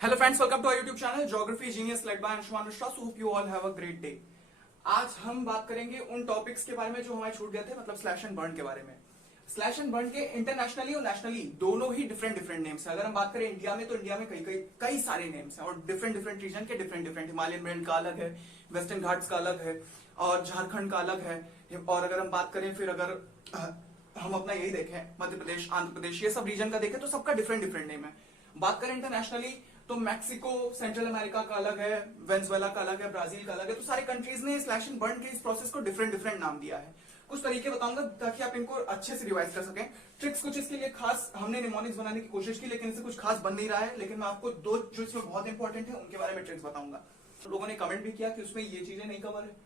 Hello friends, welcome to our YouTube channel Geography Genius led by Anshuman Mishra. So hope you all have a great day. आज हम बात करेंगे उन topics के बारे में जो हमारे छूट गए थे, मतलब स्लैश एंड बर्न के बारे में। स्लैश एंड बर्न के इंटरनेशनली और नेशनली दोनों ही डिफरेंट नेम्स हैं। अगर हम बात करें इंडिया में, तो इंडिया में कई सारे नेम्स हैं और डिफरेंट रीजन के डिफरेंट हिमालयन बेल्ट का अलग है, वेस्टर्न घाट्स का अलग है और झारखंड का अलग है। और अगर हम बात करें फिर अगर हम अपना यही देखें, मध्य प्रदेश, आंध्र प्रदेश, ये सब रीजन का देखें तो सबका डिफरेंट नेम है। बात करें इंटरनेशनली तो मैक्सिको, सेंट्रल अमेरिका का अलग है, वेनेजुएला का अलग है, ब्राजील का अलग है। तो सारे कंट्रीज ने स्लैश एंड बर्न के इस प्रोसेस को डिफरेंट नाम दिया है। कुछ तरीके बताऊंगा ताकि आप इनको अच्छे से रिवाइज कर सकें। ट्रिक्स कुछ इसके लिए खास हमने निमोनिक्स बनाने की कोशिश की, लेकिन इससे कुछ खास बन नहीं रहा है। लेकिन मैं आपको दो जो इसमें बहुत इंपॉर्टेंट है उनके बारे में ट्रिक्स बताऊंगा। तो लोगों ने कमेंट भी किया कि उसमें ये चीजें नहीं कवर है,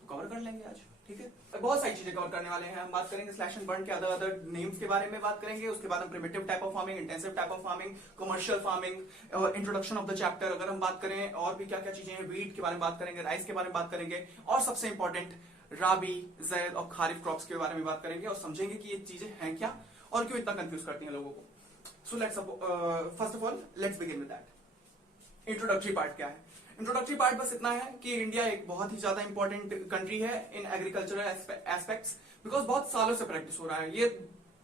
तो कवर कर लेंगे आज, ठीक है। बहुत सारी चीजें कवर करने वाले हैं। हम बात करेंगे स्लैश एंड बर्न के अदर नेम्स के बारे में बात करेंगे। उसके बाद हम primitive type of farming, intensive type of farming, commercial farming और इंट्रोडक्शन ऑफ द चैप्टर। अगर हम बात करें और भी क्या क्या चीजें हैं, वीट के बारे में बात करेंगे, राइस के बारे में बात करेंगे और सबसे इंपॉर्टेंट राबी, जैद और खारिफ क्रॉप्स के बारे में बात करेंगे और समझेंगे कि ये चीजें हैं क्या और क्यों इतना कंफ्यूज करती हैं लोगों को। So let's first of all let's begin with that. Introductory part क्या है? इंट्रोडक्टरी पार्ट बस इतना है कि इंडिया एक बहुत ही ज्यादा इंपॉर्टेंट कंट्री है इन एग्रीकल्चरल एस्पेक्ट्स, बिकॉज बहुत सालों से प्रैक्टिस हो रहा है। ये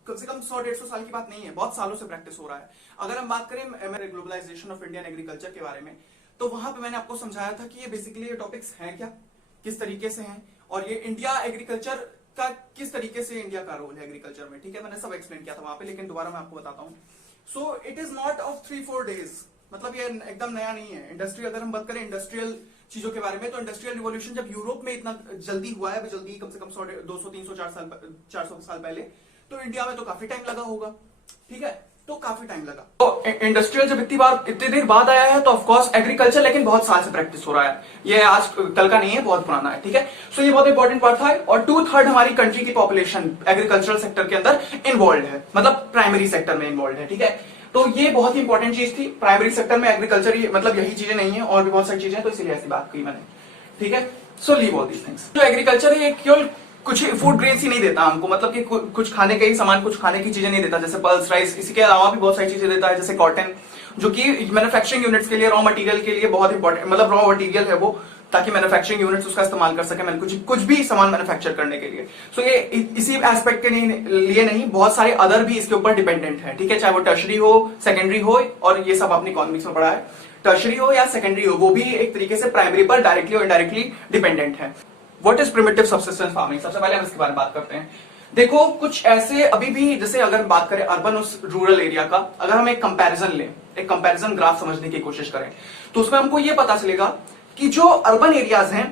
कम से कम 100-150 साल की बात नहीं है, बहुत सालों से प्रैक्टिस हो रहा है। अगर हम बात करें ग्लोबलाइजेशन ऑफ इंडियन एग्रीकल्चर के बारे में, तो वहां पे मैंने आपको समझाया था कि ये बेसिकली ये टॉपिक्स हैं क्या, किस तरीके से हैं और ये इंडिया एग्रीकल्चर का किस तरीके से इंडिया का रोल है एग्रीकल्चर में, ठीक है। मैंने सब एक्सप्लेन किया था वहां पे, लेकिन दोबारा मैं आपको बताता हूँ। So it is not of 3-4 days, मतलब ये एकदम नया नहीं है। इंडस्ट्री, अगर हम बात करें इंडस्ट्रियल चीजों के बारे में, तो इंडस्ट्रियल रिवॉल्यूशन जब यूरोप में इतना जल्दी हुआ है, जल्दी कम से कम 200-300 400 साल पहले, तो इंडिया में तो काफी टाइम लगा होगा, ठीक है। तो काफी टाइम लगा। तो इंडस्ट्रियल जब इतनी देर बाद आया है, तो ऑफकोर्स एग्रीकल्चर लेकिन बहुत साल से प्रैक्टिस हो रहा है। ये आज कल का नहीं है, बहुत पुराना है, ठीक है। सो ये बहुत इंपॉर्टेंट पार्ट था। और 2/3 हमारी कंट्री की पॉपुलेशन एग्रीकल्चरल सेक्टर के अंदर इन्वॉल्व है, मतलब प्राइमरी सेक्टर में इन्वॉल्व है, ठीक है। तो ये बहुत ही इंपॉर्टेंट चीज थी। प्राइमरी सेक्टर में एग्रीकल्चर, मतलब यही चीजें नहीं है, और भी बहुत सारी चीजें हैं, तो इसीलिए ऐसी बात की मैंने, ठीक है। So leave all these things. जो एग्रीकल्चर है ये केवल कुछ फूड ग्रेन्स ही नहीं देता हमको, मतलब कि कुछ खाने के ही सामान, कुछ खाने की चीजें नहीं देता, जैसे पल्स, राइस। इसी के अलावा भी बहुत सारी चीजें देता है, जैसे कॉटन, जो कि मैन्युफैक्चरिंग यूनिट्स के लिए, रॉ मटेरियल के लिए बहुत इंपॉर्टेंट, मतलब रॉ मटेरियल है वो, ताकि मैन्युफैक्चरिंग यूनिट्स उसका इस्तेमाल कर सके, कुछ भी सामान मैन्युफैक्चर करने के लिए। सो ये इसी एस्पेक्ट के लिए नहीं, बहुत सारे अदर भी इसके ऊपर डिपेंडेंट है, ठीक है। चाहे वो टर्शरी हो, सेकेंडरी हो, और ये सब आपने इकोनॉमिक्स में पढ़ा है, टर्शरी हो या सेकेंडरी हो, वो भी एक तरीके से प्राइमरी पर डायरेक्टली और इनडायरेक्टली डिपेंडेंट है। What is primitive subsistence farming? सबसे पहले हम इसके बारे में बात करते हैं। देखो, कुछ ऐसे अभी भी, जैसे अगर बात करें अर्बन और रूरल एरिया का, अगर हम एक कंपैरिजन लें, एक कंपैरिजन ग्राफ समझने की कोशिश करें, तो उसमें हमको ये पता चलेगा कि जो अर्बन एरियाज हैं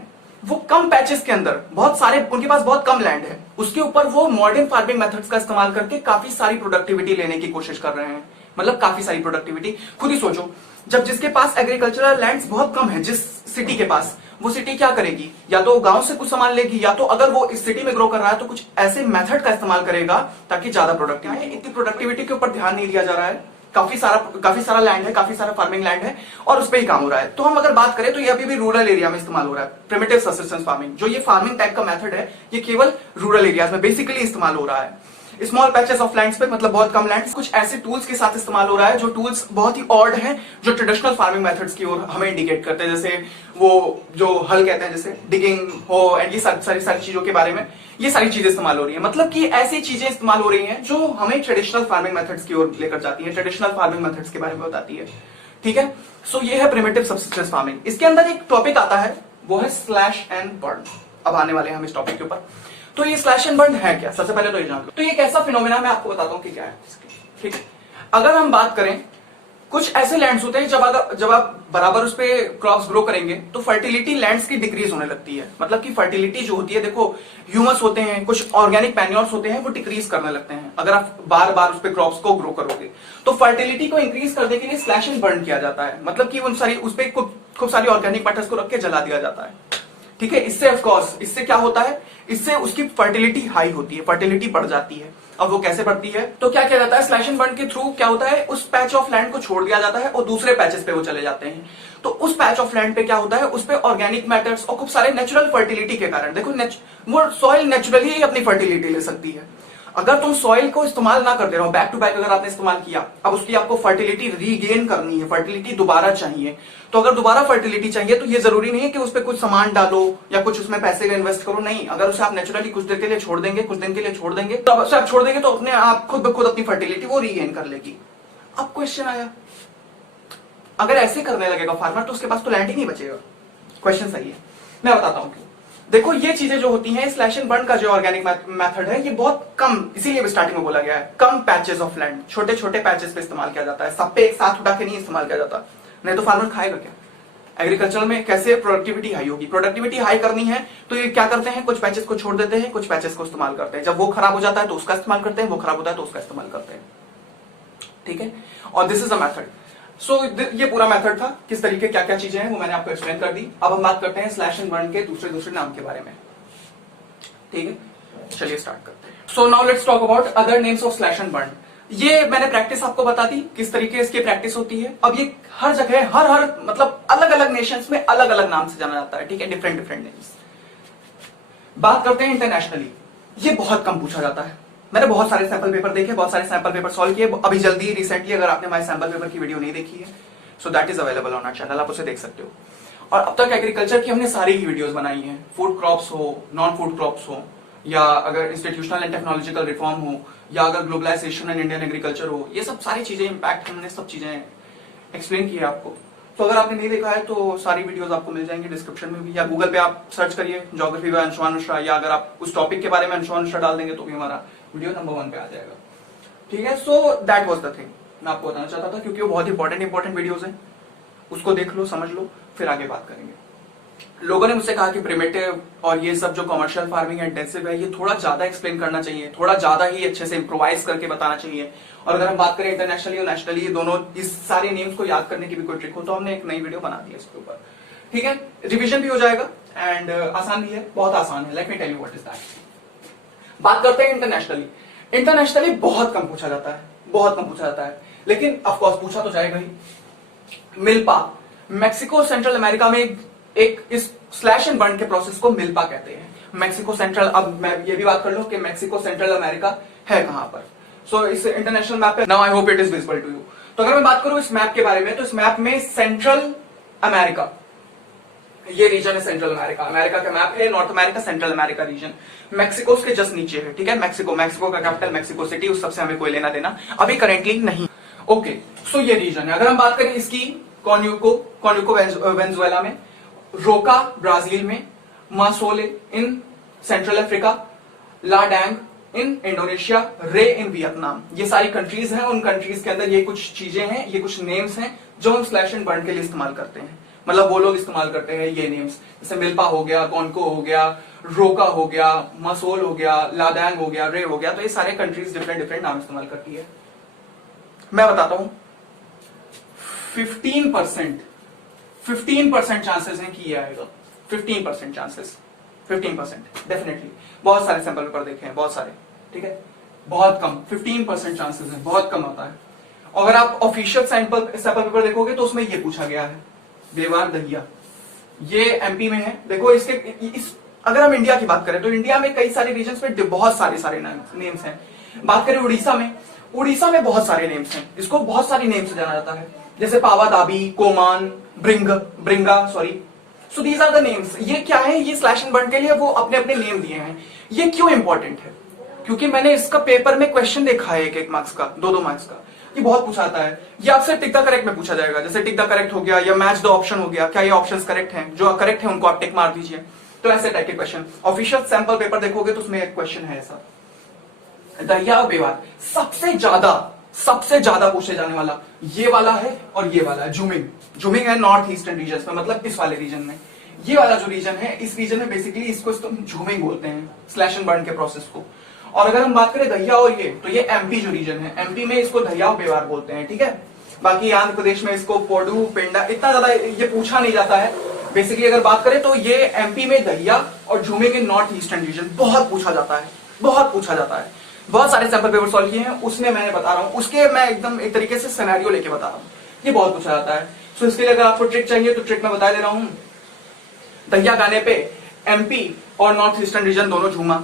वो कम पैचेस के अंदर, बहुत सारे, उनके पास बहुत कम लैंड है, उसके ऊपर वो मॉडर्न फार्मिंग मेथड्स का इस्तेमाल करके काफी सारी प्रोडक्टिविटी लेने की कोशिश कर रहे हैं। मतलब काफी सारी प्रोडक्टिविटी। खुद ही सोचो, जब जिसके पास एग्रीकल्चरल लैंड्स बहुत कम है, जिस सिटी के पास, वो सिटी क्या करेगी? या तो गांव से कुछ सामान लेगी, या तो अगर वो इस सिटी में ग्रो कर रहा है तो कुछ ऐसे मेथड का इस्तेमाल करेगा ताकि ज्यादा प्रोडक्टिविटी। इतनी प्रोडक्टिविटी के ऊपर ध्यान नहीं दिया जा रहा है। काफी सारा लैंड है, काफी सारा फार्मिंग लैंड है और उस पर ही काम हो रहा है। तो हम अगर बात करें तो ये अभी भी रूरल एरिया में इस्तेमाल हो रहा है। प्रिमिटिव सब्सिस्टेंस फार्मिंग, जो ये फार्मिंग टाइप का मेथड है, ये केवल रूरल एरियाज में बेसिकली इस्तेमाल हो रहा है। स्मॉल पैचेस ऑफ लैंड्स पे, मतलब बहुत कम लैंड, कुछ ऐसे टूल्स के साथ इस्तेमाल हो रहा है जो टूल्स बहुत ही ऑड हैं, जो ट्रेडिशनल फार्मिंग मेथड्स की ओर हमें इंडिकेट करते हैं। जैसे वो जो हल कहते हैं, जैसे डिगिंग हो, एंड ये सारी चीजों के बारे में ये सारी चीजें इस्तेमाल हो रही है। मतलब कि ऐसी चीजें इस्तेमाल हो रही हैं जो हमें ट्रेडिशनल फार्मिंग मेथड्स की ओर लेकर जाती है, ट्रेडिशनल फार्मिंग मेथड्स के बारे में बताती है, ठीक है। सो ये है प्रिमिटिव सब्सिस्टेंस फार्मिंग। इसके अंदर एक टॉपिक आता है, वो है स्लैश एंड बर्न। अब आने वाले हैं हम इस टॉपिक के ऊपर। तो ये स्लैश एंड बर्न है क्या? सबसे पहले तो ये जान लो। तो ये एक ऐसा फिनोमेना, मैं आपको बताता हूं कि क्या है, ठीक है। अगर हम बात करें, कुछ ऐसे लैंड्स होते हैं जब आप बराबर उस पे क्रॉप्स ग्रो करेंगे तो फर्टिलिटी लैंड्स की डिक्रीज होने लगती है। मतलब कि फर्टिलिटी जो होती है, देखो ह्यूमस होते हैं, कुछ ऑर्गेनिक मैन्योर्स होते हैं, वो डिक्रीज करने लगते हैं अगर आप बार बार उस पे क्रॉप्स को ग्रो करोगे। तो फर्टिलिटी को इंक्रीज करने के लिए स्लैश एंड बर्न किया जाता है। मतलब कि उस पे खूब सारी ऑर्गेनिक मैटर्स को रख के जला दिया जाता है, ठीक है। इससे ऑफकोर्स, इससे क्या होता है, इससे उसकी फर्टिलिटी हाई होती है, फर्टिलिटी बढ़ जाती है। अब वो कैसे बढ़ती है? तो क्या किया जाता है, स्लैश एंड बर्न के थ्रू क्या होता है, उस पैच ऑफ लैंड को छोड़ दिया जाता है और दूसरे पैचेस पे वो चले जाते हैं। तो उस पैच ऑफ लैंड पे क्या होता है, उस पे ऑर्गेनिक मैटर्स और खूब सारे नेचुरल फर्टिलिटी के कारण, देखो वो सॉइल नेचुरली ही अपनी फर्टिलिटी ले सकती है। अगर तुम सॉइल को इस्तेमाल ना करते रहो, बैक टू बैक अगर आपने इस्तेमाल किया, अब उसकी आपको फर्टिलिटी रीगेन करनी है, फर्टिलिटी दोबारा चाहिए, तो अगर दोबारा फर्टिलिटी चाहिए तो ये जरूरी नहीं है कि उस पर कुछ सामान डालो या कुछ उसमें पैसे इन्वेस्ट करो, नहीं। अगर उसे आप नेचुरली कुछ देर के लिए छोड़ देंगे, कुछ दिन के लिए छोड़ देंगे, तो अब उसे आप छोड़ देंगे तो अपने आप खुद ब खुद अपनी फर्टिलिटी वो रीगेन कर लेगी। अब क्वेश्चन आया, अगर ऐसे करने लगेगा फार्मर तो उसके पास तो लैंड ही नहीं बचेगा। क्वेश्चन सही है, मैं बताता हूं क्यों। देखो ये चीजें जो होती हैं, स्लैश एंड बर्न का जो ऑर्गेनिक मेथड है, ये बहुत कम, इसीलिए स्टार्टिंग में बोला गया है, कम पैचेस ऑफ लैंड, छोटे छोटे पैचेस पे इस्तेमाल किया जाता है, सब पे एक साथ उठा के नहीं इस्तेमाल किया जाता, नहीं तो फार्मर खाएगा क्या। एग्रीकल्चर में कैसे प्रोडक्टिविटी हाई होगी, प्रोडक्टिविटी हाई करनी है तो ये क्या करते हैं, कुछ पैचेस को छोड़ देते हैं, कुछ पैचेस को इस्तेमाल करते हैं, जब वो खराब हो जाता है तो उसका इस्तेमाल करते हैं, वो खराब होता है तो उसका इस्तेमाल करते हैं, ठीक है। और दिस इज अ मेथड। सो ये पूरा मेथड था, किस तरीके क्या क्या चीजें हैं वो मैंने आपको एक्सप्लेन कर दी। अब हम बात करते हैं स्लैश एंड बर्न के दूसरे दूसरे नाम के बारे में, ठीक है। चलिए स्टार्ट करते हैं। So now let's talk about other names of slash and burn. ये मैंने प्रैक्टिस आपको बता दी किस तरीके इसकी प्रैक्टिस होती है। अब ये हर जगह हर मतलब अलग अलग नेशंस में अलग अलग नाम से जाना जाता है, ठीक है, डिफरेंट डिफरेंट नेम्स। बात करते हैं इंटरनेशनली, ये बहुत कम पूछा जाता है। मैंने बहुत सारे सैंपल पेपर देखे, बहुत सारे सैंपल पेपर सॉल्व किए। अभी जल्दी रिसेंटली अगर आपने हमारे सैंपल पेपर की वीडियो नहीं देखी है, so that is available on our channel, आप उसे देख सकते हो। और अब तक एग्रीकल्चर की हमने सारी ही वीडियोस बनाई हैं, फूड क्रॉप्स हो, नॉन फूड क्रॉप्स हो, या अगर इंस्टीट्यूशनल एंड टेक्नोलॉजिकल रिफॉर्म हो, या अगर ग्लोबलाइजेशन एंड इंडियन एग्रीकल्चर हो, ये सब सारी चीजें इंपैक्ट हमने सब चीजें एक्सप्लेन की है आपको। तो अगर आपने नहीं देखा है तो सारी वीडियोस आपको मिल जाएंगी डिस्क्रिप्शन में भी, या गूगल पे आप सर्च करिए ज्योग्राफी बाय अंशुमान मिश्रा, या अगर आप उस टॉपिक के बारे में अंशुमान मिश्रा डाल देंगे तो भी हमारा वीडियो नंबर 1 पे आ जाएगा, ठीक है। So that was the thing, मैं आपको बताना चाहता था क्योंकि वो बहुत इंपॉर्टेंट वीडियोस हैं, उसको देख लो, समझ लो, फिर आगे बात करेंगे। लोगों ने मुझसे कहा कि प्रिमिटिव और ये सब जो कमर्शियल फार्मिंग इंटेंसिव है, ये थोड़ा ज्यादा एक्सप्लेन करना चाहिए, थोड़ा ज्यादा ही अच्छे से इम्प्रोवाइज करके बताना चाहिए। और अगर हम बात करें इंटरनेशनली और नेशनली, दोनों इस सारे नेम्स को याद करने की भी कोई ट्रिक हो तो हमने एक नई वीडियो बना दी है इसके ऊपर, ठीक है। रिविजन भी हो जाएगा एंड आसान भी है, बहुत आसान है। Let me tell you what is that. बात करते हैं इंटरनेशनली। इंटरनेशनली बहुत कम पूछा जाता है, बहुत कम पूछा जाता है, लेकिन ऑफकोर्स पूछा तो जाएगा ही। मिल्पा, मैक्सिको सेंट्रल अमेरिका में एक इस स्लैश एंड बर्न के प्रोसेस को मिल्पा कहते हैं। मैक्सिको सेंट्रल, अब मैं ये भी बात कर लूं कि मैक्सिको सेंट्रल अमेरिका है कहां पर। सो इस इंटरनेशनल मैप पे, now I hope it is visible to you. तो अगर मैं बात करूं इस मैप के बारे में, तो इस मैप में सेंट्रल अमेरिका, ये रीजन है सेंट्रल अमेरिका, अमेरिका का मैप है, north America central America region, Mexico के जस्ट नीचे है, ठीक है। मैक्सिको का कैपिटल मैक्सिको सिटी, उस सबसे हमें कोई लेना देना अभी करेंटली नहीं, ओके। सो ये रीजन है। अगर हम बात करें इसकी, कॉन्यूको वेनेजुएला में, रोका ब्राजील में, Masole in Central Africa, Ladang in Indonesia, Ray in Vietnam, ये सारी कंट्रीज हैं। उन कंट्रीज के अंदर ये कुछ चीजें हैं, ये कुछ नेम्स हैं जो हम स्लैश एंड बर्न के लिए इस्तेमाल करते हैं। मतलब वो लोग इस्तेमाल करते हैं ये नेम्स, जैसे मिल्पा हो गया, कॉन्को हो गया, रोका हो गया, मसोल हो गया, लादांग हो गया, रे हो गया, तो ये सारे कंट्रीज डिफरेंट डिफरेंट नाम इस्तेमाल करती है। मैं बताता हूं 15% चांसेस हैं कि ये आएगा, 15% चांसेस, 15% डेफिनेटली। बहुत सारे सैंपल पेपर देखे हैं, बहुत सारे, ठीक है, बहुत कम 15% चांसेस है, बहुत कम आता है। अगर आप ऑफिशियल सैंपल पेपर देखोगे तो उसमें ये पूछा गया है, देवार दहिया, ये एमपी में है। देखो इसके अगर हम इंडिया की बात करें तो इंडिया में कई सारे रीजन्स में बहुत सारे नेम्स हैं। बात करें उड़ीसा में बहुत सारे नेम्स हैं, इसको बहुत सारी नेम से जाना जाता है, जैसे Pama Dabi, Koman, Bringa, sorry. So these are the names. ये क्या है, ये स्लैश एंड बर्न के लिए वो अपने अपने नेम दिए हैं। ये क्यों इंपॉर्टेंट है, क्योंकि मैंने इसका पेपर में क्वेश्चन देखा है, एक मार्क्स का, 2 मार्क्स का, ये बहुत पूछा आता है। ये आपसे टिक द करेक्ट में पूछा जाएगा, जैसे टिक द करेक्ट हो गया या मैच द ऑप्शन हो गया, क्या ये ऑप्शंस करेक्ट हैं, जो करेक्ट है उनको आप टिक मार दीजिए, तो ऐसे टाइप के क्वेश्चन। ऑफिशियल सैंपल पेपर देखोगे तो उसमें एक क्वेश्चन है ऐसा। दहिया बेवार सबसे ज्यादा पूछे जाने वाला ये वाला है, और ये वाला है जुमिंग है नॉर्थ ईस्टर्न रीजन में, मतलब इस वाले रीजन में। ये वाला जो रीजन है, इस रीजन में बेसिकली इसको जुमिंग बोलते हैं, स्लैश एंड बर्न के प्रोसेस को। और अगर हम बात करें दहिया और ये, तो ये एमपी जो रीजन है, एमपी में इसको दहिया बेवार बोलते हैं, ठीक है। बाकी आंध्र प्रदेश में इसको पोडू पेंडा, इतना ज्यादा ये पूछा नहीं जाता है। बेसिकली अगर बात करें तो ये एमपी में दहिया और जुमिंग इन नॉर्थ ईस्टर्न रीजन बहुत पूछा जाता है, बहुत पूछा जाता है। बहुत सारे सैंपल पेपर सॉल्व किए हैं, उसमें मैंने बता रहा हूं, उसके मैं एकदम एक तरीके से सिनेरियो लेके बता रहा हूं, ये बहुत पूछा जाता है। सो इसके लिए अगर आपको ट्रिक चाहिए तो ट्रिक मैं बता दे रहा हूं। दहिया गाने पे एमपी और नॉर्थ ईस्टर्न रीजन दोनों झूमा,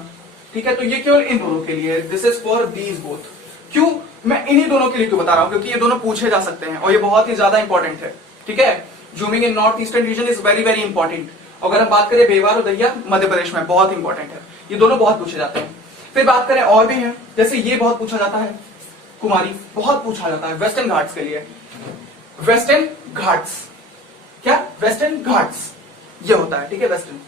ठीक है, तो ये केवल इन दोनों के लिए, this is for these both. क्यों मैं इन्हीं दोनों के लिए क्यों बता रहा हूं, क्योंकि ये दोनों पूछे जा सकते हैं और ये बहुत ही ज्यादा इंपॉर्टेंट है। ठीक है, zooming in north Eastern reason is very very important. अगर हम बात करें बेवार और दैया मध्य प्रदेश में, बहुत इंपॉर्टेंट है, ये दोनों बहुत पूछे जाते हैं। फिर बात करें और भी हैं, जैसे ये बहुत पूछा जाता है, कुमारी बहुत पूछा जाता है वेस्टर्न घाट्स के लिए। वेस्टर्न घाट्स, क्या वेस्टर्न घाट्स ये होता है, ठीक है, वेस्टर्न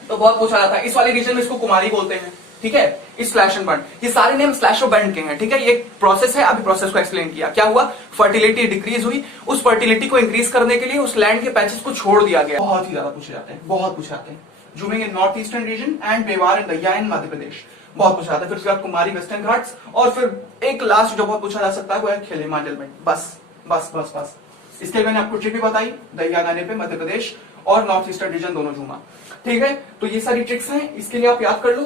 तो बहुत पूछा जाता है। इस वाले रीजन में इसको कुमारी बोलते हैं, ठीक है, इस स्लैश एंड बर्न, ये सारे नेम स्लैश और बर्न के हैं। ठीक है, ये प्रोसेस है, अभी प्रोसेस को एक्सप्लेन किया। क्या हुआ, फर्टिलिटी डिक्रीज हुई, उस फर्टिलिटी को इंक्रीज करने के लिए उस लैंड के पैचेस को छोड़ दिया गया। बहुत ही ज्यादा पूछे जाते हैं, बहुत पूछे जाते हैं। Zooming in north Eastern reason and Bewar and दैया इन मध्य प्रदेश, बहुत पूछा जाता है। फिर उसके बाद कुमारी वेस्टर्न घाट्स, और फिर एक लास्ट जो बहुत पूछा जा सकता है वो है खेल हिमाचल में। बस बस बस बस, इसके लिए मैंने आपको ट्रिक भी बताई, दैया गाने पे मध्य प्रदेश और नॉर्थ ईस्टर्न रीजन दोनों झूमा। ठीक है, तो ये सारी ट्रिक्स हैं, इसके लिए आप याद कर लो।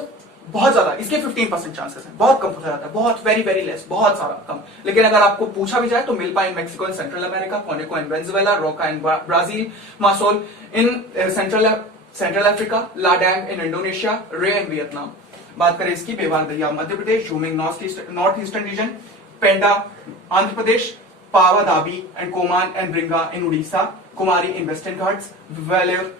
बहुत ज्यादा, इसके 15% चांसेस हैं, बहुत कम पूछा जाता है, बहुत वेरी वेरी लेस, बहुत सारा कम। लेकिन अगर आपको पूछा भी जाए तो Milpa in Mexico in Central America, Conuco in Venezuela, Roca in Brazil, Masole in Central Africa, Ladang in Indonesia, Ray in Vietnam. बात करें इसकी Bewar Dahiya Madhya Pradesh, Jhumming North Eastern region, Penda Andhra Pradesh, Pama Dabi and Koman and Bringa in Orissa, Kumari in Western Ghats, Valre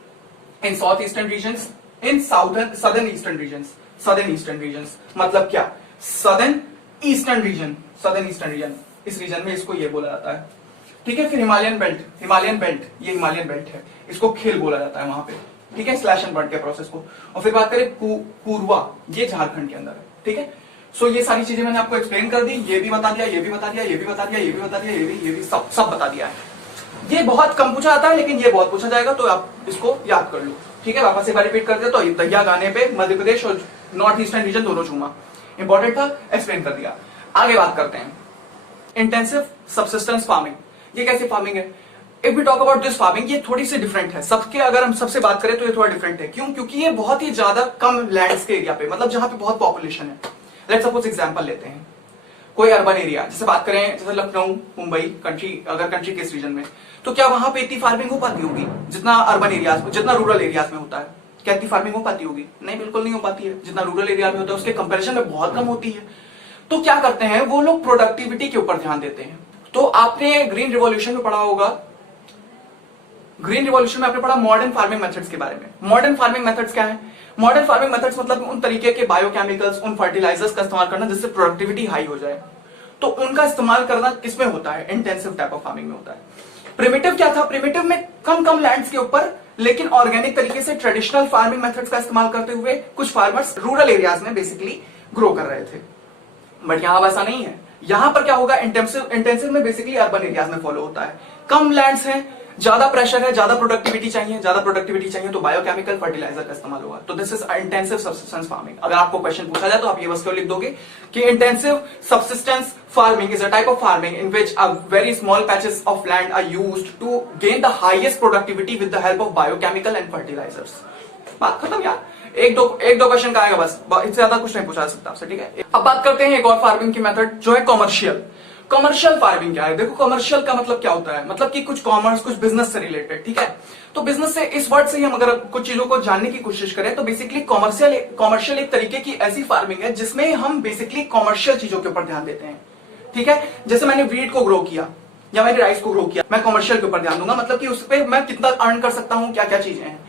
in South Eastern regions, in Southern Eastern regions. Southern Eastern regions मतलब क्या, Southern Eastern region, southern Eastern reason, इस reason में इसको ये बोला जाता है। ठीक है, फिर हिमालयन बेल्ट, हिमालयन बेल्ट, ये हिमालयन बेल्ट है, इसको खेल बोला जाता है वहां पे। ठीक है, स्लैश एंड बर्न के प्रोसेस को। और फिर बात करें पूर्वा, ये झारखंड के अंदर है। ठीक है, सो ये सारी चीजें मैंने आपको एक्सप्लेन कर दी, ये भी बता दिया, ये भी बता दिया, ये भी बता दिया, ये भी बता दिया, ये भी सब बता दिया है। ये बहुत कम पूछा जाता है, लेकिन ये बहुत पूछा जाएगा, तो आप इसको याद कर लो। ठीक है, वापस एक बार रिपीट कर दिया, तो दैया गाने पे मध्य प्रदेश और नॉर्थ ईस्टर्न रीजन दोनों झूमा, इंपॉर्टेंट था, एक्सप्लेन कर दिया। आगे बात करते हैं इंटेंसिव सबसिस्टेंस फार्मिंग। ये कैसी फार्मिंग है? If we talk about this farming, ये थोड़ी सी डिफरेंट है सबके, अगर हम सबसे बात करें तो ये थोड़ा डिफरेंट है। क्यों? क्योंकि ये बहुत ही ज्यादा कम लैंड्स के एरिया पे, मतलब जहां पे बहुत पॉपुलेशन है। लेट्स सपोज एग्जांपल लेते हैं, कोई अर्बन एरिया, जैसे बात करें जैसे लखनऊ, मुंबई, कंट्री के इस रीजन में, तो क्या वहां पे इतनी फार्मिंग हो पाती होगी जितना अर्बन एरियाज, जितना रूरल एरियाज में होता है? क्या इतनी फार्मिंग हो पाती होगी? नहीं, बिल्कुल नहीं हो पाती है। जितना रूरल एरिया में होता है उसके कंपैरिजन में बहुत कम होती है। तो क्या करते हैं वो लोग, प्रोडक्टिविटी के ऊपर ध्यान देते हैं। तो आपने ग्रीन रिवॉल्यूशन में पढ़ा होगा, ग्रीन रिवॉल्यूशन में आपने पढ़ा मॉडर्न फार्मिंग मेथड्स के बारे में। मॉडर्न फार्मिंग मेथड्स क्या है? मॉडर्न फार्मिंग मेथड्स मतलब उन तरीके के बायोकेमिकल्स, उन फर्टिलाइजर्स का इस्तेमाल करना जिससे प्रोडक्टिविटी हाई हो जाए। तो उनका इस्तेमाल करना किसमें होता है? इंटेंसिव टाइप ऑफ फार्मिंग में होता है। प्रिमिटिव क्या था? प्रिमिटिव में कम लैंड्स के ऊपर लेकिन ऑर्गेनिक तरीके से ट्रेडिशनल फार्मिंग मेथड्स का इस्तेमाल करते हुए कुछ फार्मर्स रूरल एरियाज में बेसिकली ग्रो कर रहे थे। बट यहां वैसा नहीं है। यहां पर क्या होगा, इंटेंसिव में बेसिकली अर्बन एरियाज में फॉलो होता है। कम लैंड्स हैं, ज्यादा प्रेशर है, ज्यादा प्रोडक्टिविटी चाहिए, तो बायोकेमिकल फर्टिलाइजर का इस्तेमाल होगा। तो this is intensive subsistence farming. अगर आपको क्वेश्चन पूछा जाए तो आप ये बस क्यों लिख दोगे कि intensive subsistence farming is a type of farming in which a very small patches of land are used to gain the highest productivity with the help of biochemical and fertilisers. बात खत्म यार। एक दो क्वेश्चन का आएगा बस, इससे ज्यादा कुछ नहीं पूछा जा सकता आपसे। ठीक है, अब बात करते हैं एक और फार्मिंग की मेथड जो है कॉमर्शियल। कमर्शियल फार्मिंग क्या है? देखो, कमर्शियल का मतलब क्या होता है, मतलब कि कुछ कॉमर्स, कुछ बिजनेस से रिलेटेड। ठीक है, तो बिजनेस से, इस वर्ड से ही हम अगर कुछ चीजों को जानने की कोशिश करें तो बेसिकली कॉमर्शियल एक तरीके की ऐसी फार्मिंग है जिसमें हम बेसिकली कॉमर्शियल चीजों के ऊपर ध्यान देते हैं। ठीक है, जैसे मैंने वीट को ग्रो किया या मैंने राइस को ग्रो किया, मैं कॉमर्शियल के ऊपर ध्यान दूंगा, मतलब कि उस पर मैं कितना अर्न कर सकता हूं, क्या क्या चीजें हैं।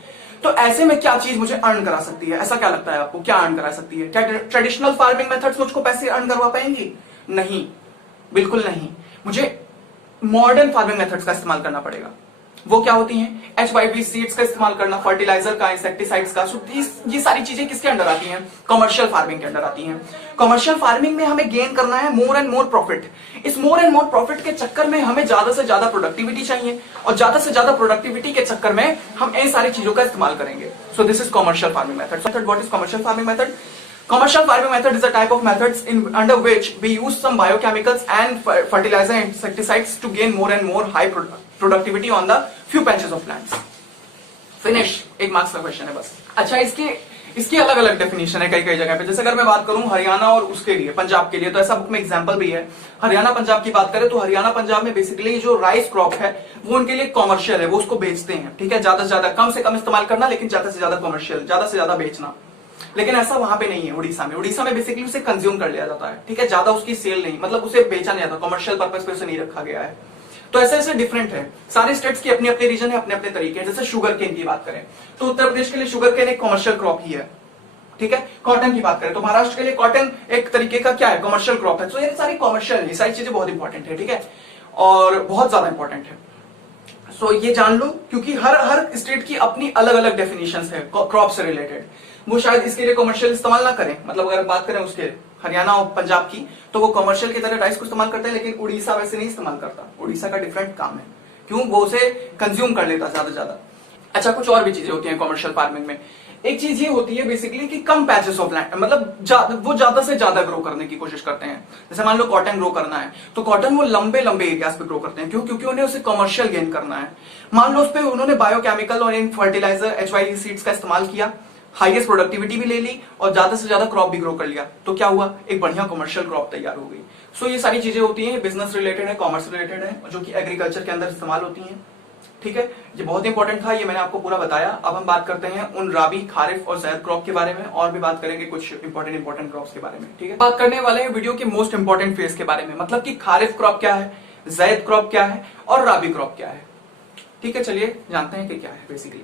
तो ऐसे में क्या चीज मुझे अर्न करा सकती है? ऐसा क्या लगता है आपको, क्या अर्न करा सकती है? क्या ट्रेडिशनल फार्मिंग मेथड्स मुझको पैसे अर्न करवा पाएंगी? नहीं, बिल्कुल नहीं। मुझे मॉडर्न फार्मिंग मेथड्स का इस्तेमाल करना पड़ेगा। वो क्या होती हैं? HYP सीड्स का इस्तेमाल करना, फर्टिलाइजर का, इंसेक्टिसाइड्स का। ये सारी चीजें किसके अंडर आती हैं? कमर्शियल फार्मिंग के अंडर आती हैं। कमर्शियल फार्मिंग में हमें गेन करना है मोर एंड मोर प्रॉफिट। इस मोर एंड मोर प्रॉफिट के चक्कर में हमें ज्यादा से ज्यादा प्रोडक्टिविटी चाहिए, और ज्यादा से ज्यादा प्रोडक्टिविटी के चक्कर में हम इन सारी चीजों का इस्तेमाल करेंगे। So this is commercial farming method. What is commercial farming method? Commercial farming method is a type of methods under which we use some biochemicals and fertilizer and insecticides to gain more and more high productivity on the few patches of lands. Finish. एक marks का question है बस। अच्छा, इसकी अलग अलग definition है कई जगह पे। जैसे अगर मैं बात करूं हरियाणा और उसके लिए, पंजाब के लिए, तो ऐसा बुक में एग्जांपल भी है। हरियाणा पंजाब की बात करें तो हरियाणा पंजाब में बेसिकली जो राइस क्रॉप है वो उनके लिए कॉमर्शियल है, वो उसको बेचते हैं। ठीक है, ज्यादा से ज्यादा, कम से कम इस्तेमाल करना, लेकिन ज्यादा से ज्यादा कॉमर्शियल, ज्यादा से ज्यादा बेचना। लेकिन ऐसा वहां पे नहीं है उड़ीसा में। उड़ीसा में बेसिकली उसे कंज्यूम कर लिया जाता है, ठीक है, ज्यादा उसकी सेल नहीं, मतलब उसे बेचा नहीं जाता, कमर्शियल पर्पज पे उसे नहीं रखा गया है। तो ऐसे ऐसे डिफरेंट है, सारे स्टेट्स की अपनी अपनी रीजन है, अपने अपने तरीके हैं। जैसे शुगर केन की बात करें तो उत्तर प्रदेश के लिए शुगर केन एक कमर्शियल क्रॉप ही है, ठीक है। कॉटन की बात करें तो महाराष्ट्र के लिए कॉटन एक तरीके का क्या है, कमर्शियल क्रॉप है। तो ये सारी कमर्शियल, ये सारी चीजें बहुत इंपॉर्टेंट है, ठीक है, और बहुत ज्यादा इंपॉर्टेंट है। सो ये जान लो, क्योंकि हर हर स्टेट की अपनी अलग अलग डेफिनेशंस है क्रॉप से रिलेटेड। वो शायद इसके लिए कमर्शियल इस्तेमाल ना करें, मतलब अगर बात करें उसके हरियाणा और पंजाब की, तो वो कमर्शियल की तरह राइस को इस्तेमाल करते हैं, लेकिन उड़ीसा वैसे नहीं इस्तेमाल करता। उड़ीसा का डिफरेंट काम है, क्यों, वो उसे कंज्यूम कर लेता ज्यादा ज्यादा। अच्छा, कुछ और भी चीजें होती हैं कमर्शियल फार्मिंग में। एक चीज ये होती है बेसिकली कि कम पैचेस ऑफ लैंड, मतलब वो ज्यादा से ज्यादा ग्रो करने की कोशिश करते हैं। जैसे मान लो कॉटन ग्रो करना है तो कॉटन वो लंबे लंबे एरियाज पे ग्रो करते हैं, क्यों, क्योंकि उन्हें उसे कमर्शियल गेन करना है। मान लो उस पर उन्होंने बायोकेमिकल और इन फर्टिलाइजर HYE सीड्स का इस्तेमाल किया, हाईएस्ट प्रोडक्टिविटी भी ले ली और ज्यादा से ज्यादा क्रॉप भी ग्रो कर लिया, तो क्या हुआ, एक बढ़िया कमर्शियल क्रॉप तैयार हो गई। सो ये सारी चीजें होती हैं, बिजनेस रिलेटेड है, कॉमर्स रिलेटेड है, जो कि एग्रीकल्चर के अंदर इस्तेमाल होती हैं, ठीक है। ये बहुत इंपॉर्टेंट था, ये मैंने आपको पूरा बताया। अब हम बात करते हैं उन राबी, खारिफ और ज़ैद क्रॉप के बारे में, और भी बात करेंगे कुछ इंपॉर्टेंट क्रॉप्स के बारे में, ठीक है। बात करने वाले हैं वीडियो के मोस्ट इंपॉर्टेंट फेज के बारे में, मतलब कि खारिफ क्रॉप क्या है, ज़ैद क्रॉप क्या है और राबी क्रॉप क्या है, ठीक है। चलिए जानते हैं कि क्या है बेसिकली।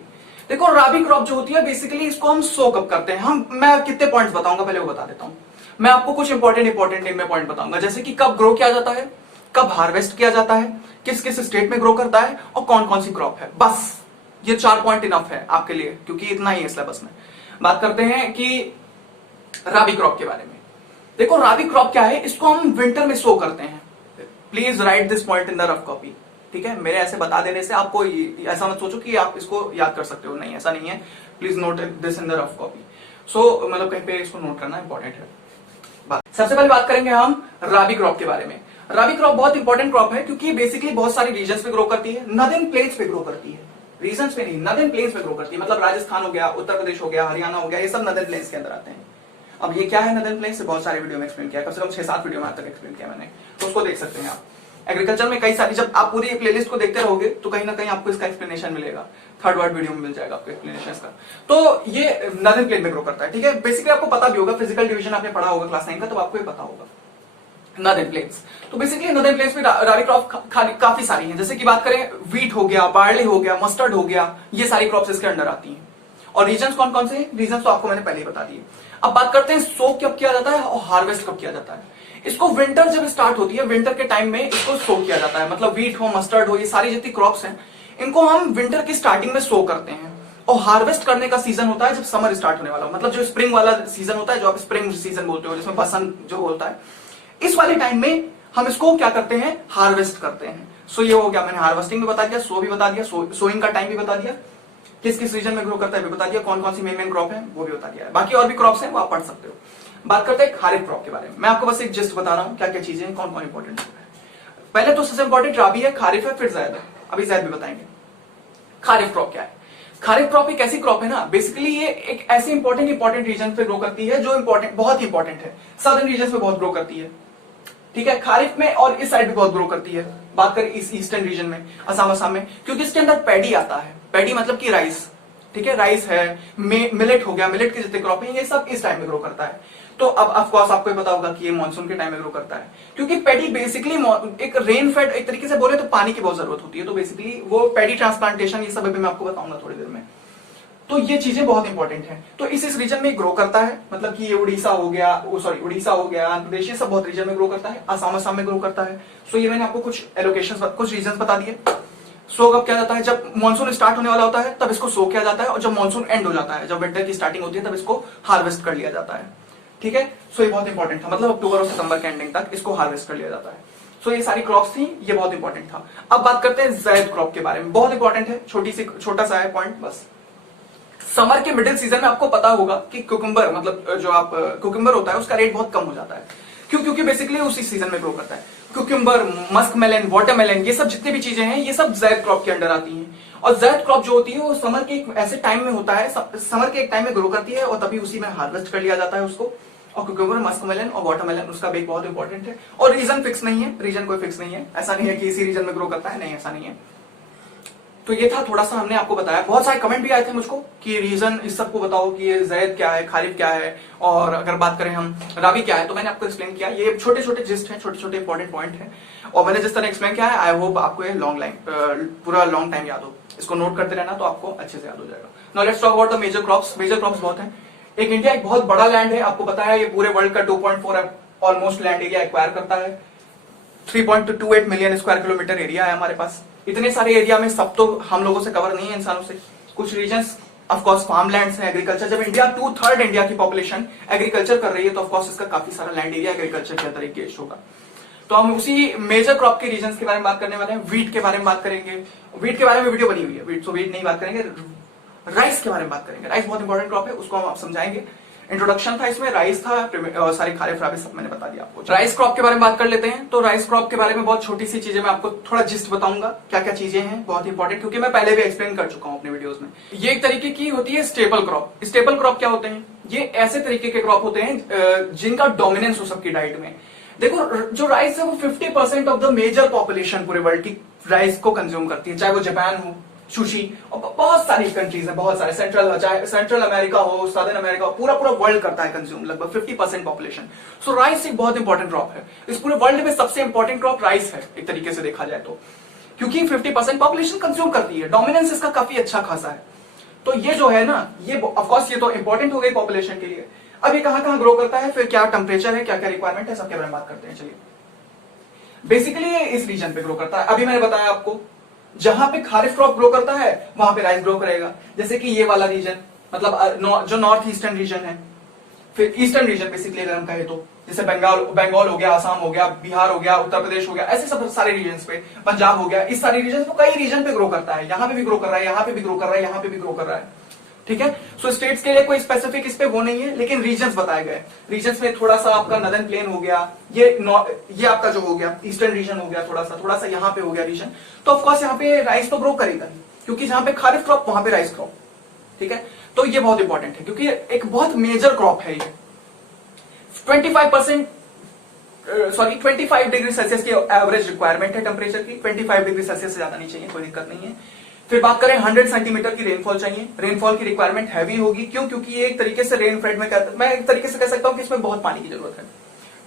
देखो, राबी क्रॉप जो होती है बेसिकली इसको हम सो कब करते हैं, मैं कितने पॉइंट्स बताऊंगा पहले वो बता देता हूं। मैं आपको कुछ इंपॉर्टेंट इनमें पॉइंट बताऊंगा, जैसे कि कब ग्रो किया जाता है, कब हार्वेस्ट किया जाता है, किस किस स्टेट में ग्रो करता है और कौन कौन सी क्रॉप है। बस ये 4 पॉइंट इनफ है आपके लिए, क्योंकि इतना ही है सिलेबस में। बात करते हैं कि राबी क्रॉप के बारे में। देखो, राबी क्रॉप क्या है, इसको हम विंटर में सो करते हैं। Please right this point in the rough copy, ठीक है। मेरे ऐसे बता देने से आपको ऐसा मत सोचो कि आप इसको याद कर सकते हो, नहीं, ऐसा नहीं है। Please note this in the rough copy. So मतलब कहीं पे इसको नोट करना इंपॉर्टेंट है। सबसे पहले बात करेंगे हम राबी क्रॉप के बारे में। राबी क्रॉप बहुत इंपॉर्टेंट क्रॉप है, क्योंकि बेसिकली बहुत सारी रीजन्स पे ग्रो करती है, नदर्न प्लेन्स पे ग्रो करती है, रीजन्स पे नहीं, नदर्न प्लेन्स पे ग्रो करती है। मतलब राजस्थान हो गया, उत्तर प्रदेश हो गया, हरियाणा हो गया, ये सब नदर्न प्लेन्स के अंदर आते हैं। अब ये क्या है नदर्न प्लेन्स, से बहुत सारे वीडियो में एक्सप्लेन किया, कम से कम 6-7 वीडियो में आज तक एक्सप्लेन किया मैंने, तो उसको देख सकते हैं आप। एग्रीकल्चर में कई सारी, जब आप पूरी प्लेलिस्ट को देखते रहोगे तो कहीं ना कहीं आपको इसका एक्सप्लेनेशन मिलेगा, थर्ड वर्ड वीडियो में मिल जाएगा आपको एक्सप्लेनेशन का। तो ये नदर्न प्लेन में ग्रो करता है, ठीक है। बेसिकली आपको पता भी होगा, फिजिकल डिवीजन आपने पढ़ा होगा क्लास 9 का, तो आपको ये पता होगा नदर्न प्लेन्स। तो बेसिकली नदर्न प्लेन्स में राबी क्रॉप काफी सारी हैं, जैसे कि बात करें वीट हो गया, बार्ले हो गया, मस्टर्ड हो गया, ये सारी क्रॉप्स इसके अंडर आती हैं। और रीजन्स कौन कौन से हैं, रीजन्स तो आपको मैंने पहले ही बता दिए। अब बात करते हैं सो कब किया जाता है और हार्वेस्ट कब किया जाता है। इसको विंटर जब स्टार्ट होती है, विंटर के टाइम में इसको सो किया जाता है। मतलब वीट हो, मस्टर्ड हो, ये सारी जितनी क्रॉप्स हैं इनको हम विंटर की स्टार्टिंग में सो करते हैं। और हार्वेस्ट करने का सीजन होता है जब समर स्टार्ट होने वाला हो, मतलब जो स्प्रिंग वाला सीजन होता है, जो आप स्प्रिंग सीजन बोलते हो, जिसमें बसंत जो होता है, इस वाले टाइम में हम इसको क्या करते हैं, हार्वेस्ट करते हैं। सो ये हो गया, मैंने हार्वेस्टिंग भी बता दिया, सो भी बता दिया, सोइंग का टाइम भी बता दिया, किस किस रीजन में ग्रो करता है भी बता दिया, कौन कौन सी मेन क्रॉप है वो भी बता दिया है। बाकी और भी क्रॉप्स हैं वो आप पढ़ सकते हो। बात करते हैं खारिफ क्रॉप के बारे में। मैं आपको बस एक जिस्ट बता रहा हूं क्या क्या चीजें हैं, कौन कौन इंपॉर्टेंट है। पहले तो सबसे इंपॉर्टेंट राबी है, खारिफ है, फिर ज़ैद है। अभी ज़ैद भी बताएंगे। खारिफ क्रॉप क्या है, खारिफ क्रॉप एक ऐसी क्रॉप है ना, बेसिकली ये एक ऐसे इंपॉर्टेंट रीजन पे ग्रो करती है जो बहुत इंपॉर्टेंट है। सदर्न रीजन पे बहुत ग्रो करती है, ठीक है, खारिफ में, और इस साइड भी बहुत ग्रो करती है। बात करें इस ईस्टर्न रीजन में, असम में, क्योंकि इसके अंदर पैडी आता है। पैडी मतलब कि राइस, ठीक है, राइस है, मिलेट हो गया, मिलेट के जितने क्रॉप है ये सब इस टाइम में ग्रो करता है। तो अब ऑफकोर्स आपको पता होगा कि ये मानसून के टाइम में ग्रो करता है, क्योंकि पैडी बेसिकली एक रेन फेड, एक तरीके से बोले तो पानी की बहुत जरूरत होती है। तो बेसिकली वो पैडी ट्रांसप्लांटेशन, ये सब अभी मैं आपको बताऊंगा थोड़ी देर में। तो ये चीजें बहुत इंपॉर्टेंट है। तो इस रीजन में ग्रो करता है, मतलब कि ये उड़ीसा हो गया, उड़ीसा हो गया, आंध्र प्रदेश, ये सब बहुत रीजन में ग्रो करता है। असम में ग्रो करता है। सो ये मैंने आपको कुछ एलोकेशन, कुछ रीजन बता दिए। सो कब किया जाता है, जब मानसून स्टार्ट होने वाला होता है तब इसको सो किया जाता है, और जब मानसून एंड हो जाता है, जब विंटर की स्टार्टिंग होती है, तब इसको हार्वेस्ट कर लिया जाता है, ठीक है। सो ये बहुत इंपॉर्टेंट था, मतलब अक्टूबर और सितंबर के एंडिंग तक इसको हार्वेस्ट कर लिया जाता है। सो ये सारी क्रॉप्स थी, ये बहुत इंपॉर्टेंट था। अब बात करते हैं ज़ैद क्रॉप के बारे में, बहुत इंपॉर्टेंट है, छोटा सा है पॉइंट बस। समर के मिडिल सीजन में आपको पता होगा कि कुकुम्बर, मतलब जो आप कुकुम्बर होता है उसका रेट बहुत कम हो जाता है। क्यों, क्योंकि बेसिकली उसी सीजन में ग्रो करता है। कुकुम्बर, मस्क मेलन, वाटरमेलन, ये सब जितने भी चीजें हैं ये सब ज़ैद क्रॉप के अंडर आती हैं। और ज़ैद क्रॉप जो होती है वो समर के एक ऐसे टाइम में होता है, समर के एक टाइम में ग्रो करती है और तभी उसी में हार्वेस्ट कर लिया जाता है उसको। और कुकुम्बर, मस्क मेलन और वाटरमेलन उसका भी बहुत इंपॉर्टेंट है। और रीजन फिक्स नहीं है, रीजन कोई फिक्स नहीं है, ऐसा नहीं है कि इसी रीजन में ग्रो करता है, नहीं ऐसा नहीं है। तो ये था थोड़ा सा हमने आपको बताया। बहुत सारे कमेंट भी आए थे मुझको कि रीजन इस सबको बताओ कि ये जैद क्या है, खालिद क्या है, और अगर बात करें हम रावी क्या है, तो मैंने आपको एक्सप्लेन किया। ये छोटे छोटे जिस्ट हैं, छोटे छोटे इंपॉर्टेंट पॉइंट हैं, और मैंने जिस तरह एक्सप्लेन किया है आई होप आपको ये पूरा लॉन्ग टाइम याद हो। इसको नोट करते रहना तो आपको अच्छे से याद हो जाएगा। Now let's talk about the major crops. Major crops बहुत हैं। एक इंडिया एक बहुत बड़ा लैंड है, आपको पता है ये पूरे वर्ल्ड का 2.4 ऑलमोस्ट लैंड एरिया एक्वायर करता है। 3.28 मिलियन स्क्वायर किलोमीटर एरिया है हमारे पास। इतने सारे एरिया में सब तो हम लोगों से कवर नहीं है, इंसानों से। कुछ रीजन्स ऑफकोर्स फार्मलैंड्स हैं, एग्रीकल्चर। जब इंडिया 2/3 इंडिया की पॉपुलेशन एग्रीकल्चर कर रही है तो ऑफकोर्स इसका काफी सारा लैंड एरिया एग्रीकल्चर के अंदर एंगेज होगा। तो हम उसी मेजर क्रॉप के रीजन्स के बारे में बात करने वाले हैं। वीट के बारे में बात करेंगे, वीट के बारे में वीडियो बनी हुई है, वीट नहीं बात करेंगे। राइस के बारे में बात करेंगे। राइस बहुत इंपॉर्टेंट क्रॉप है, उसको हम आप समझाएंगे। इंट्रोडक्शन था इसमें, राइस था, सारी खारिफ राबी सब मैंने बता दिया आपको। राइस क्रॉप के बारे में बात कर लेते हैं। तो राइस क्रॉप के बारे में बहुत छोटी सी चीजें मैं आपको थोड़ा जिस्ट बताऊंगा, क्या क्या चीजें हैं बहुत इंपॉर्टेंट, क्योंकि मैं पहले भी एक्सप्लेन कर चुका हूं अपने वीडियोस में। ये एक तरीके की होती है स्टेपल क्रॉप। स्टेपल क्रॉप क्या होते हैं? ये ऐसे तरीके के क्रॉप होते हैं जिनका डोमिनेंस हो सबकी डाइट में। देखो, जो राइस है वो 50% ऑफ द मेजर पॉपुलेशन पूरे वर्ल्ड की राइस को कंज्यूम करती है, चाहे वो जापान हो, सुशी, और बहुत सारी कंट्रीज है, बहुत सारे सेंट्रल अमेरिका हो, साउदर्न अमेरिका हो, पूरा वर्ल्ड करता है कंज्यूम, लगभग 50% पॉपुलेशन। सो राइस एक बहुत इंपॉर्टेंट क्रॉप है। इस पूरे वर्ल्ड में सबसे इंपॉर्टेंट क्रॉप राइस है एक तरीके से देखा जाए तो, क्योंकि 50% पॉपुलेशन कंज्यूम करती है, डोमिनेंस इसका काफी अच्छा खासा है। तो ये जो है ना, ये ऑफकोर्स ये तो इंपॉर्टेंट हो गई पॉपुलेशन के लिए। अब ये कहां ग्रो करता है, फिर क्या टेम्परेचर है, क्या क्या रिक्वायरमेंट है, सबके बारे में बात करते हैं। चलिए, बेसिकली ये इस रीजन पे ग्रो करता है। अभी मैंने बताया आपको, जहां पे खारिफ क्रॉप ग्रो करता है वहां पे राइस ग्रो करेगा। जैसे कि ये वाला रीजन, मतलब जो नॉर्थ ईस्टर्न रीजन है, फिर ईस्टर्न रीजन बेसिकली अगर हम कहें तो, जैसे बंगाल हो गया, आसाम हो गया, बिहार हो गया, उत्तर प्रदेश हो गया, ऐसे सब सारे रीजन पे, पंजाब हो गया, इस सारे रीजन को कई रीजन पे ग्रो करता है। यहाँ पे भी ग्रो कर रहा है, यहाँ पे भी ग्रो कर रहा है, यहाँ पे भी ग्रो कर रहा है। ठीक है। सो स्टेट्स के लिए कोई स्पेसिफिक इस पे वो नहीं है, लेकिन रीजन्स बताए गए। रीजन्स में थोड़ा सा आपका नदर्न प्लेन हो गया, ये आपका जो हो गया ईस्टर्न रीजन हो गया, थोड़ा सा यहाँ पे हो गया रीजन। तो ऑफकोर्स यहाँ पे राइस तो ग्रो करेगा, क्योंकि जहां पे खारिफ क्रॉप वहां पे राइस क्रॉप। ठीक है। तो ये बहुत इंपॉर्टेंट है, क्योंकि एक बहुत मेजर क्रॉप है ये। 25 डिग्री सेल्सियस की एवरेज रिक्वायरमेंट है टेम्परेचर की। 25 डिग्री सेल्सियस से ज्यादा नहीं चाहिए, कोई दिक्कत नहीं है। फिर बात करें 100 सेंटीमीटर की रेनफॉल चाहिए। रेनफॉल की रिक्वायरमेंट हैवी होगी, क्यों? क्योंकि ये एक तरीके से रेन फेड में मैं एक तरीके से कह सकता हूं कि इसमें बहुत पानी की जरूरत है।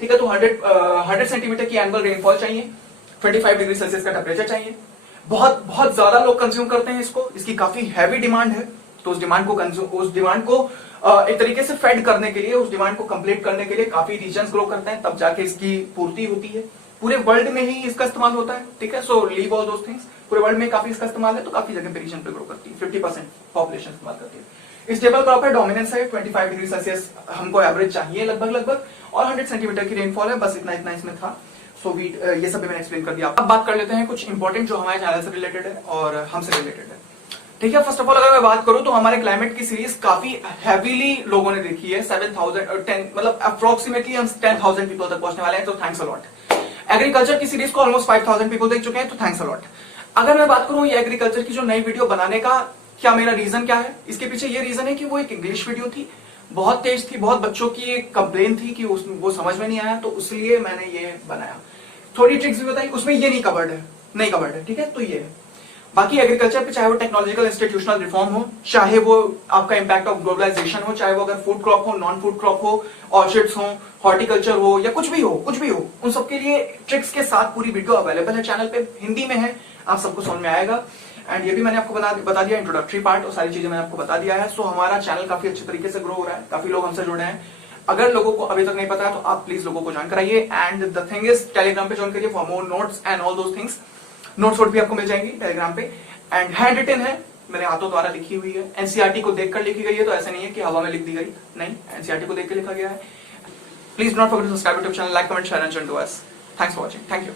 ठीक है। तो 100 सेंटीमीटर की एनुअल रेनफॉल चाहिए, 25 डिग्री सेल्सियस का टेम्परेचर चाहिए। बहुत ज्यादा लोग कंज्यूम करते हैं इसको, इसकी काफी हैवी डिमांड है। तो उस डिमांड को एक तरीके से फेड करने के लिए, उस डिमांड को कंप्लीट करने के लिए काफी रीजन्स ग्रो करते हैं, तब जाके इसकी पूर्ति होती है। पूरे वर्ल्ड में ही इसका इस्तेमाल होता है। ठीक है। So leave all those things, पूरे वर्ल्ड में काफी इसका इस्तेमाल है, तो काफी जगह पे रीजन पे ग्रो करती है। 50% पॉपुलेशन इस्तेमाल करती है। स्टेबल क्रॉप है, डोमिनेंस है, 25 डिग्री सेल्सियस हमको एवरेज चाहिए लगभग, और 100 सेंटीमीटर की रेनफॉल है। बस इतना इसमें था। सो वीट, ये सब भी मैंने एक्सप्लेन कर दिया। अब बात कर लेते हैं कुछ इंपॉर्टेंट जो हमारे चैनल से रिलेटेड है और हमसे रिलेटेड है। ठीक है। फर्स्ट ऑफ ऑल अगर मैं बात करूं तो हमारे क्लाइमेट की सीरीज काफी हैवीली लोगों ने देखी है। 7,000 मतलब अप्रोक्सीमेटली हम 10,000 पीपल तक पहुंचने वाले हैं, तो थैंक्स अ लॉट। एग्रीकल्चर की सीरीज को ऑलमोस्ट 5,000 पीपल देख चुके हैं, तो थैंक्स अ लॉट। अगर मैं बात करूं ये एग्रीकल्चर की जो नई वीडियो बनाने का क्या मेरा रीजन क्या है, इसके पीछे ये रीजन है कि वो एक इंग्लिश वीडियो थी, बहुत तेज थी, बहुत बच्चों की एक कंप्लेन थी कि वो समझ में नहीं आया, तो इसलिए मैंने ये बनाया। थोड़ी ट्रिक्स भी बताई, उसमें ये नहीं कवर्ड है। ठीक है। तो ये है। बाकी एग्रीकल्चर पे चाहे वो टेक्नोलॉजिकल इंस्टीट्यूशनल रिफॉर्म हो, चाहे वो आपका इंपैक्ट ऑफ ग्लोबलाइजेशन हो, चाहे वो अगर फूड क्रॉप हो, नॉन फूड क्रॉप हो, ऑर्चिड्स हो, हॉर्टिकल्चर हो, या कुछ भी हो, उन सबके लिए ट्रिक्स के साथ पूरी वीडियो अवेलेबल है चैनल पे, हिंदी में है, आप सबको समझ में आएगा। एंड ये भी मैंने आपको बता दिया इंट्रोडक्टरी पार्ट, और सारी चीजें मैंने आपको बता दिया है। सो हमारा चैनल काफी अच्छे तरीके से ग्रो हो रहा है, काफी लोग हमसे जुड़े हैं। अगर लोगों को अभी तक नहीं पता है तो आप प्लीज लोगों को ज्वाइन कराइए। And the thing is, Telegram पे ज्वाइन करिए for more notes and all those things. Notes भी आपको मिल जाएंगी टेलीग्राम पे, एंड हैंड रिटन है, मेरे हाथों द्वारा लिखी हुई है। एनसीईआरटी को देखकर लिखी गई है, तो ऐसा नहीं है कि हवा में लिख दी गई, नहीं, एनसीईआरटी को देखकर लिखा गया है। Please not forget to subscribe to channel, like, comment, share and join to us. Thanks for watching. Thank you.